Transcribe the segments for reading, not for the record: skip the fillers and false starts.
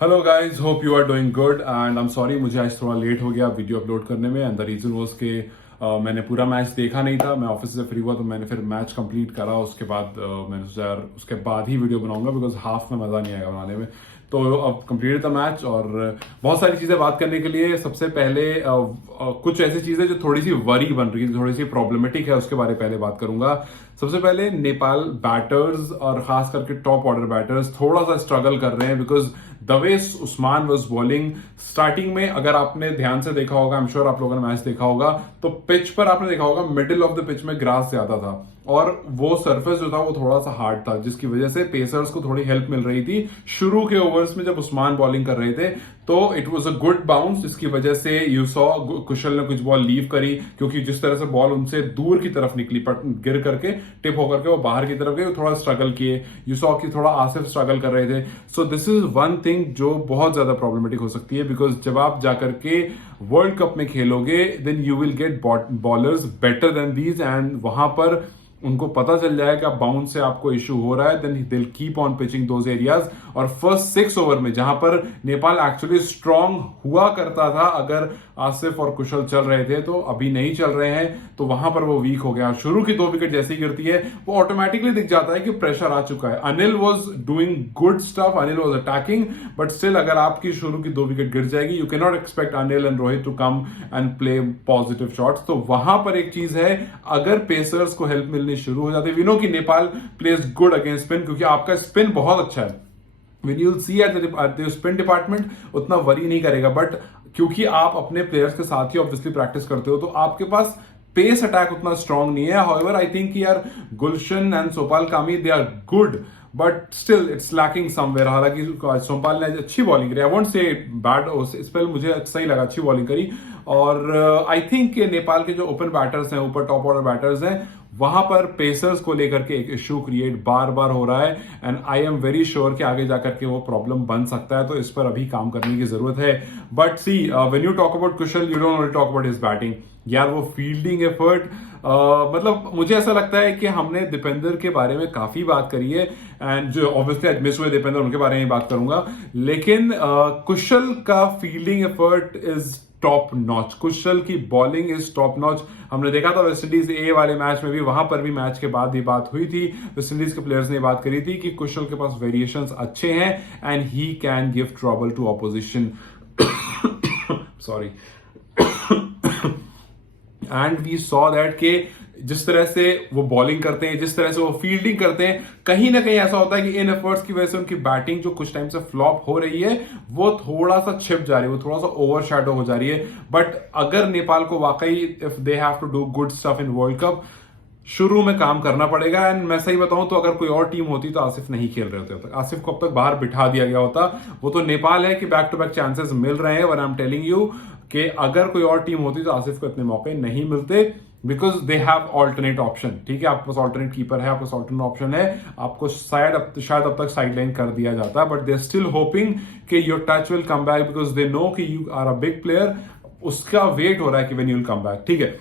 Hello guys, hope you are doing good and I am sorry मुझे आज थोड़ा late हो गया वीडियो अपलोड करने में। एंड द रीजन वाज कि मैंने पूरा मैच देखा नहीं था। मैं ऑफिस से फ्री हुआ तो मैंने फिर मैच कंप्लीट करा। उसके बाद मैंने सोचा यार उसके बाद ही वीडियो बनाऊंगा बिकॉज हाफ में मजा नहीं आएगा बनाने में। तो अब कंप्लीट था मैच और बहुत सारी चीजें बात करने के लिए। सबसे पहले कुछ ऐसी चीजें जो थोड़ी सी वरी बन रही है, थोड़ी सी प्रॉब्लमेटिक है, उसके बारे में पहले बात करूंगा। सबसे पहले नेपाल बैटर्स और खास करके टॉप ऑर्डर बैटर्स थोड़ा सा स्ट्रगल कर रहे हैं because the way Usman was bowling starting में। अगर आपने ध्यान से देखा होगा, आई एम श्योर आप लोगों ने मैच देखा होगा, तो पिच पर आपने देखा होगा मिडिल ऑफ द पिच में ग्रास ज्यादा था और वो सरफेस जो था वो थोड़ा सा हार्ड था, जिसकी वजह से पेसर्स को थोड़ी हेल्प मिल रही थी शुरू के ओवर्स में जब उस्मान बॉलिंग कर रहे थे। तो it was a good bounce, जिसकी वजह से यू सॉ कुशल ने कुछ बॉल लीव करी क्योंकि जिस तरह से बॉल उनसे दूर की तरफ निकली गिर करके टिप होकर के वो बाहर की तरफ गए, थोड़ा स्ट्रगल किए। यू सॉ कि थोड़ा आसिफ स्ट्रगल कर रहे थे। So this is one thing जो बहुत ज्यादा प्रॉब्लमेटिक हो सकती है बिकॉज जब आप जाकर के वर्ल्ड कप में खेलोगे then you will get bowlers better than these and वहां पर उनको पता चल जाएगा बाउंस से आपको इश्यू हो रहा है, then they'll keep on pitching those areas. और फर्स्ट 6 ओवर में जहां पर नेपाल एक्चुअली स्ट्रांग हुआ करता था अगर आसिफ और कुशल चल रहे थे, तो अभी नहीं चल रहे हैं, तो वहां पर वो वीक हो गया। शुरू की 2 विकेट जैसे ही गिरती है वो ऑटोमेटिकली दिख जाता है कि प्रेशर आ चुका है। Anil was doing good stuff, Anil was attacking, but still अगर आपकी शुरू की 2 विकेट गिर जाएगी you can not expect Anil and Rohit to come and play positive shots. तो वहां पर एक चीज है, अगर पेसर्स को हेल्प मिलनी शुरू हो जाती है, वी नो कि Nepal pledge good against spin क्योंकि आपका स्पिन बहुत अच्छा है। When you'll see at the spin department उतना वरी नहीं करेगा, बट क्योंकि आप अपने प्लेयर्स के साथ ही ऑब्वियसली प्रैक्टिस करते हो तो आपके पास पेस अटैक उतना स्ट्रांग नहीं है। हाउएवर आई थिंक यार गुलशन and Sompal Kami they are good but still it's lacking somewhere. हालांकि सोपाल ने अच्छी बॉलिंग करी, आई वोंट से बैड, इस पर मुझे सही लगा, अच्छी बॉलिंग करी। और आई थिंक नेपाल के जो ओपन बैटर्स हैं, ऊपर टॉप ऑर्डर बैटर्स हैं, वहां पर पेसर्स को लेकर के एक इश्यू क्रिएट बार बार हो रहा है and I am very sure कि आगे जाकर के वो प्रॉब्लम बन सकता है। तो इस पर अभी काम करने की जरूरत है। But see when you talk about Kusal you don't only talk about his batting. यार वो फील्डिंग एफर्ट, मतलब मुझे ऐसा लगता है कि हमने दीपेंद्र के बारे में काफी बात करी है एंड जो ऑब्वियसली आज मिस हुए दीपेंद्र, उनके बारे में बात करूंगा, लेकिन कुशल का fielding effort is top notch. Kushal की बॉलिंग इज टॉप नॉच। हमने देखा था वेस्ट इंडीज ए वाले मैच में भी, वहां पर भी मैच के बाद ही बात हुई थी, वेस्ट इंडीज के प्लेयर्स ने बात करी थी कि कुशल के पास वेरिएशंस अच्छे हैं and he can give trouble to opposition. Sorry. And we saw that के जिस तरह से वो बॉलिंग करते हैं, जिस तरह से वो फील्डिंग करते हैं, कहीं ना कहीं ऐसा होता है कि इन एफर्ट्स की वजह से उनकी बैटिंग जो कुछ टाइम से फ्लॉप हो रही है वो थोड़ा सा छिप जा रही है, वो थोड़ा सा ओवर शैडो हो जा रही है। बट अगर नेपाल को वाकई if they have to do good stuff in world cup, शुरू में काम करना पड़ेगा। एंड मैं सही बताऊं तो अगर कोई और टीम होती तो आसिफ नहीं खेल रहे होते, आसिफ को अब तक बाहर बिठा दिया गया होता। वो तो नेपाल है कि बैक टू बैक चांसेस मिल रहे हैं, और आई एम टेलिंग यू कि अगर कोई और टीम होती तो आसिफ को इतने मौके नहीं मिलते because they have alternate option. ठीक है, आपके पास ऑल्टरनेट कीपर है, आपके पास ऑल्टरनेट ऑप्शन है, आपको शायद अब तक साइडलाइन कर दिया जाता है, but they are still hoping कि your touch will come back because they know कि you are a big player. उसका वेट हो रहा है कि when you will come back. ठीक है,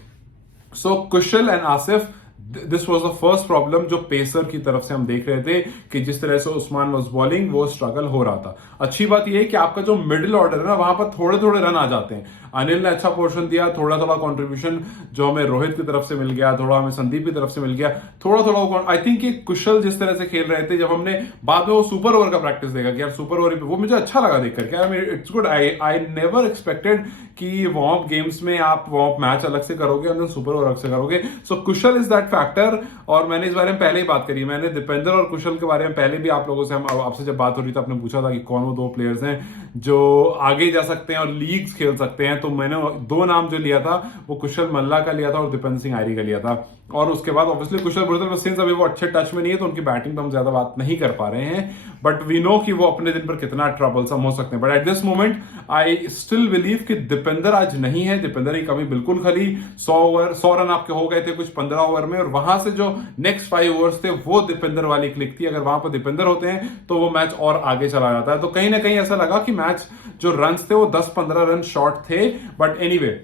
so Kushal and Asif, this was the first problem जो पेसर की तरफ से हम देख रहे थे कि जिस तरह से उस्मान वॉज बॉलिंग वो स्ट्रगल हो रहा था। अच्छी बात यह है कि आपका जो मिडिल ऑर्डर है ना, वहां पर थोड़े थोड़े रन आ जाते हैं। अनिल ने अच्छा पोर्शन दिया, थोड़ा थोड़ा कंट्रीब्यूशन जो हमें रोहित की तरफ से मिल गया, थोड़ा हमें संदीप की तरफ से मिल गया, थोड़ा थोड़ा। आई थिंक कि कुशल जिस तरह से खेल रहे थे, जब हमने बाद में वो सुपर ओवर का प्रैक्टिस देखा कि यार सुपर ओवर, वो मुझे अच्छा लगा देख करके। It's good. I never expected कि वार्म अप गेम्स में आप वार्म अप मैच अलग से करोगे और सुपर ओवर अलग से करोगे। सो कुशल इज दैट फैक्टर। और मैंने इस बारे में पहले ही बात करी, मैंने दीपेंद्र और कुशल के बारे में पहले भी आप लोगों से, आपसे जब बात हो रही थी आपने पूछा था कि कौन वो 2 प्लेयर्स हैं जो आगे जा सकते हैं और लीग्स खेल सकते हैं, तो मैंने 2 नाम जो लिया था वो कुशल मल्ला का लिया था और दीपेंद्र सिंह आयरी का लिया था। और उसके बाद ऑब्वियसली कुशल बुरदल, सिंस अभी वो अच्छे टच में नहीं है तो उनकी बैटिंग पर हम ज्यादा बात नहीं कर पा रहे हैं, बट वी नो कि वो अपने दिन पर कितना ट्रबलसम हो सकते हैं। But at this moment I still believe कि दीपेंद्र आज नहीं है, दीपेंद्र की कमी बिल्कुल खली। 100 रन आपके हो गए थे कुछ 15 ओवर में, और वहां से जो नेक्स्ट 5 ओवर्स थे वो दीपेंद्र वाली क्लिक थी। अगर वहां पर दीपेंद्र होते हैं तो वो मैच और आगे चला जाता है। तो कहीं ना कहीं ऐसा लगा कि मैच जो रन थे वो 10-15 रन शॉर्ट थे। बट एनीवे,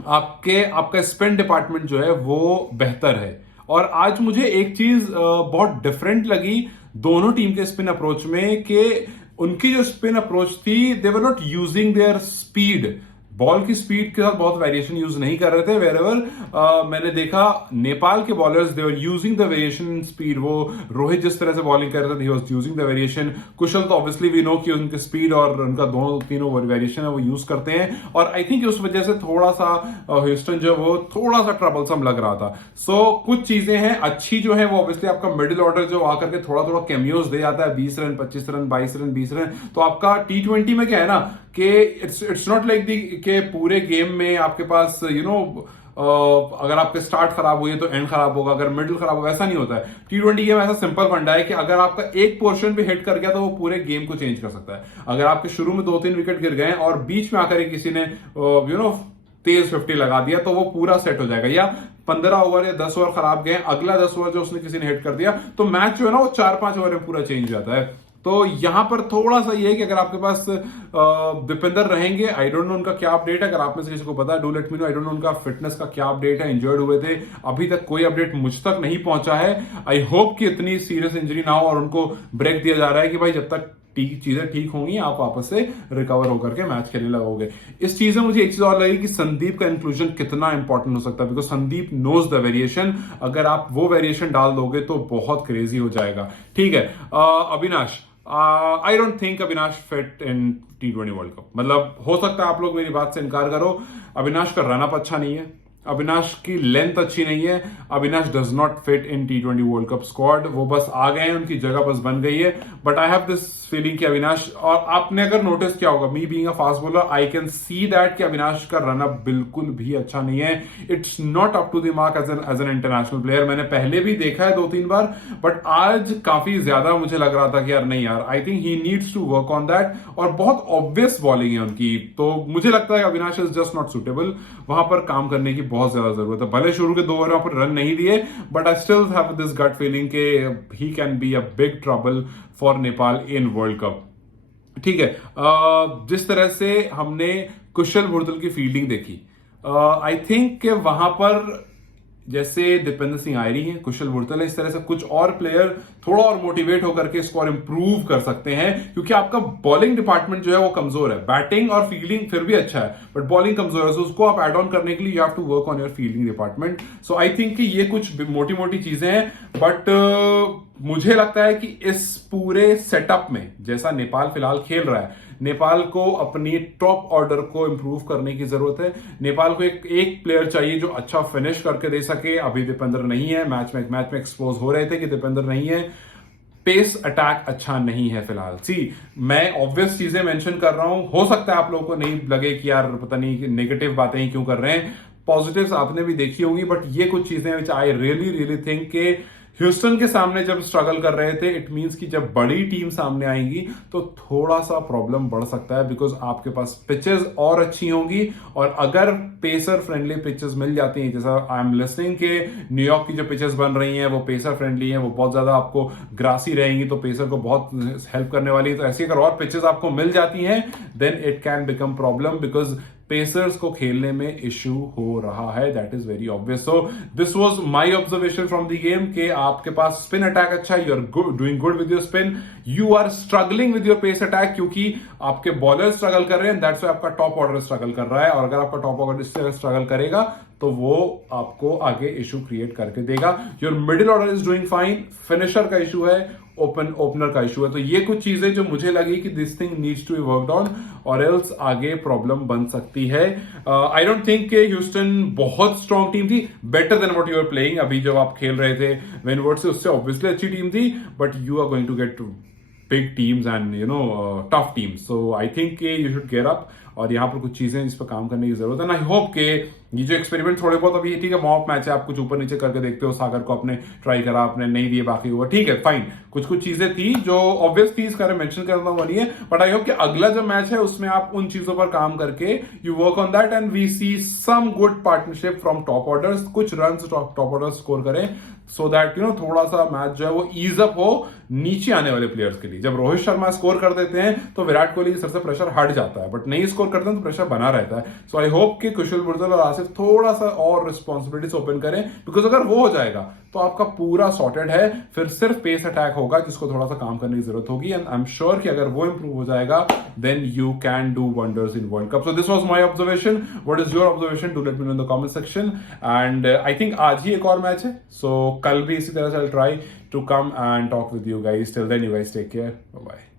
आपका स्पिन डिपार्टमेंट जो है वो बेहतर है। और आज मुझे एक चीज बहुत डिफरेंट लगी दोनों टीम के स्पिन अप्रोच में कि उनकी जो स्पिन अप्रोच थी, they were not using their speed, ball की स्पीड के साथ बहुत वेरिएशन यूज नहीं कर रहे थे। वेरेवर मैंने देखा नेपाल के bowlers they were using the variation in speed. वो रोहित जिस तरह से बॉलिंग कर रहे थे, he was using the variation. Kushal तो ऑब्वियसली वी नो कि उनके स्पीड और उनका दोनों तीनों वेरिएशन है वो यूज करते हैं, और आई थिंक उस वजह से थोड़ा सा ह्यूस्टन जो वो थोड़ा सा ट्रबलसम लग रहा था। सो कुछ चीजें हैं अच्छी जो है वो ऑब्वियसली आपका मिडिल ऑर्डर जो आकर के थोड़ा थोड़ा कैमियोज दे जाता है, 20 रन 25 रन 22 रन 20 रन। तो आपका T20 में क्या है ना कि इट्स नॉट लाइक दी के पूरे गेम में आपके पास अगर आपके स्टार्ट खराब हुई है तो एंड खराब होगा, अगर मिडिल खराब होगा, ऐसा नहीं होता है। T20 गेम ऐसा सिंपल फंडा है कि अगर आपका एक पोर्शन भी हिट कर गया तो वो पूरे गेम को चेंज कर सकता है। अगर आपके शुरू में 2-3 विकेट गिर गए और बीच में आकर किसी ने तेज 50 लगा दिया तो वो पूरा सेट हो जाएगा। या 15 ओवर या 10 ओवर खराब गए, अगला 10 ओवर जो उसने किसी ने हिट कर दिया तो मैच जो है ना वो 4-5 ओवर में पूरा चेंज हो जाता है। तो यहां पर थोड़ा सा ये है कि अगर आपके पास दीपेंद्र रहेंगे, आई डोंट नो उनका क्या अपडेट है, अगर आप में से किसी को पता है do let me no. I don't know उनका फिटनेस का क्या अपडेट है, इंजर्ड हुए थे, अभी तक कोई अपडेट मुझ तक नहीं पहुंचा है। आई होप कि इतनी सीरियस इंजरी ना हो और उनको ब्रेक दिया जा रहा है कि भाई जब तक चीजें ठीक होंगी आप वापस से रिकवर होकर के मैच खेलने लगोगे। इस चीज में मुझे एक चीज और लगी कि संदीप का इंक्लूजन कितना इंपॉर्टेंट हो सकता है, because Sandeep knows the variation. अगर आप वो वेरिएशन डाल दोगे तो बहुत क्रेजी हो जाएगा। ठीक है, अविनाश, आई don't think Avinash fit in T20 world cup. मतलब हो सकता है आप लोग मेरी बात से इनकार करो, अविनाश का रनअप अच्छा नहीं है, अविनाश की लेंथ अच्छी नहीं है, Avinash does not fit in T20 world cup squad. वो बस आ गए हैं, उनकी जगह बस बन गई है। But I have this feeling कि अविनाश, और आपने अगर नोटिस किया होगा, me being a fast bowler I can see that कि अविनाश का रनअप बिल्कुल भी अच्छा नहीं है। It's not up to the mark as an international player. मैंने पहले भी देखा है 2-3 बार, बट आज काफी ज्यादा मुझे लग रहा था कि यार नहीं यार, I think he needs to work on that. और बहुत ऑब्वियस बॉलिंग है उनकी, तो मुझे लगता है Avinash is just not suitable. वहां पर काम करने की बहुत ज्यादा जरूरत है। भले शुरू के 2 ओवर पर रन नहीं दिए, but I still have this gut feeling के he can be a big trouble for Nepal in world Cup. ठीक है, जिस तरह से हमने कुशल भुर्दल की फील्डिंग देखी, आई थिंक कि वहां पर जैसे दीपेंद्र सिंह आयरी हैं, कुशल भुर्दल है, इस तरह से कुछ और प्लेयर थोड़ा और मोटिवेट होकर के स्कोर इंप्रूव कर सकते हैं, क्योंकि आपका बॉलिंग डिपार्टमेंट जो है वो कमजोर है। बैटिंग और फील्डिंग फिर भी अच्छा है, बट बॉलिंग कमजोर है, सो उसको आप एड ऑन करने के लिए you have to work on your fielding department. So I think कि ये कुछ मोटी मोटी चीजें हैं, बट मुझे लगता है कि इस पूरे सेटअप में जैसा नेपाल फिलहाल खेल रहा है, नेपाल को अपनी टॉप ऑर्डर को इंप्रूव करने की जरूरत है। नेपाल को एक प्लेयर चाहिए जो अच्छा फिनिश करके दे सके। अभी दीपेंद्र नहीं है, मैच में एक्सपोज हो रहे थे कि दीपेंद्र नहीं है। पेस अटैक अच्छा नहीं है फिलहाल। मैं ऑब्वियस चीजें मेंशन कर रहा हूं, हो सकता है आप लोगों को नहीं लगे कि यार पता नहीं नेगेटिव बातें ही क्यों कर रहे हैं, पॉजिटिव्स आपने भी देखी होंगी, बट ये कुछ चीजें विच आई रियली थिंक के ह्यूस्टन के सामने जब स्ट्रगल कर रहे थे, इट मींस कि जब बड़ी टीम सामने आएंगी तो थोड़ा सा प्रॉब्लम बढ़ सकता है, बिकॉज आपके पास पिचेस और अच्छी होंगी। और अगर पेसर फ्रेंडली पिचेस मिल जाती हैं, जैसा आई एम लिसनिंग के न्यूयॉर्क की जो पिचेस बन रही हैं वो पेसर फ्रेंडली हैं, वो बहुत ज्यादा आपको ग्रासी रहेंगी, तो पेसर को बहुत हेल्प करने वाली है। तो ऐसी अगर और पिचेस आपको मिल जाती हैं, then it can become problem, because pacers को खेलने में इश्यू हो रहा है, that is very obvious. So this was my observation from the game कि आपके पास स्पिन अटैक अच्छा है, you are doing good with your spin, you are struggling with your pace attack, क्योंकि आपके बॉलर स्ट्रगल कर रहे हैं, दैट्स व्हाई आपका टॉप ऑर्डर स्ट्रगल कर रहा है। और अगर आपका टॉप ऑर्डर इससे स्ट्रगल करेगा तो वो आपको आगे इशू क्रिएट करके देगा। Your middle order is doing fine, finisher का इशू है, ओपनर का इशू है। तो ये कुछ चीजें जो मुझे लगी कि this thing needs to be worked on, और एल्स आगे प्रॉब्लम बन सकती है। आई डोंट थिंक कि ह्यूस्टन बहुत स्ट्रॉन्ग टीम थी, better than what you are playing. अभी जब आप खेल रहे थे वेनवर्ड से, उससे ऑब्वियसली अच्छी टीम थी, but you are going to get big teams and tough teams, so I think you should gear up। और यहाँ पर कुछ चीजें जिस पर काम करने की जरूरत है। ना आई होप के ये जो एक्सपेरिमेंट थोड़े बहुत अभी ठीक है, मॉक मैच है, आप कुछ ऊपर नीचे करके देखते हो, सागर को आपने ट्राई करा, आपने नहीं दिए, बाकी हुआ ठीक है फाइन। कुछ चीजें थी जो ऑब्वियस थी, इसका मेंशन करना हुआ नहीं है, बट आई होप कि अगला जो मैच है उसमें आप उन चीजों पर काम करके you work on that and we see some good partnership from top orders, कुछ रन टॉप ऑर्डर स्कोर करें, सो दैट थोड़ा सा मैच जो है वो ईज अप हो नीचे आने वाले प्लेयर्स के लिए। जब रोहित शर्मा स्कोर कर देते हैं तो विराट कोहली के सर से प्रेशर हट जाता है, बट नहीं स्कोर करते हैं तो प्रेशर बना रहता है। सो आई होप कि कुशल भुर्दल और आसिफ थोड़ा सा और रिस्पॉन्सिबिलिटीज ओपन करें, बिकॉज अगर वो हो जाएगा तो आपका पूरा सॉर्टेड है। फिर सिर्फ पेस अटैक होगा जिसको थोड़ा सा काम करने की जरूरत होगी, एंड आई एम श्योर कि अगर वो इंप्रूव हो जाएगा then you can do wonders in world cup. So this was my observation. What is your observation? Do let me know in the comment section. And I think आज ही एक और match है, सो कल भी इसी तरह से I try to come and talk with you guys. Till then you guys take care, bye bye.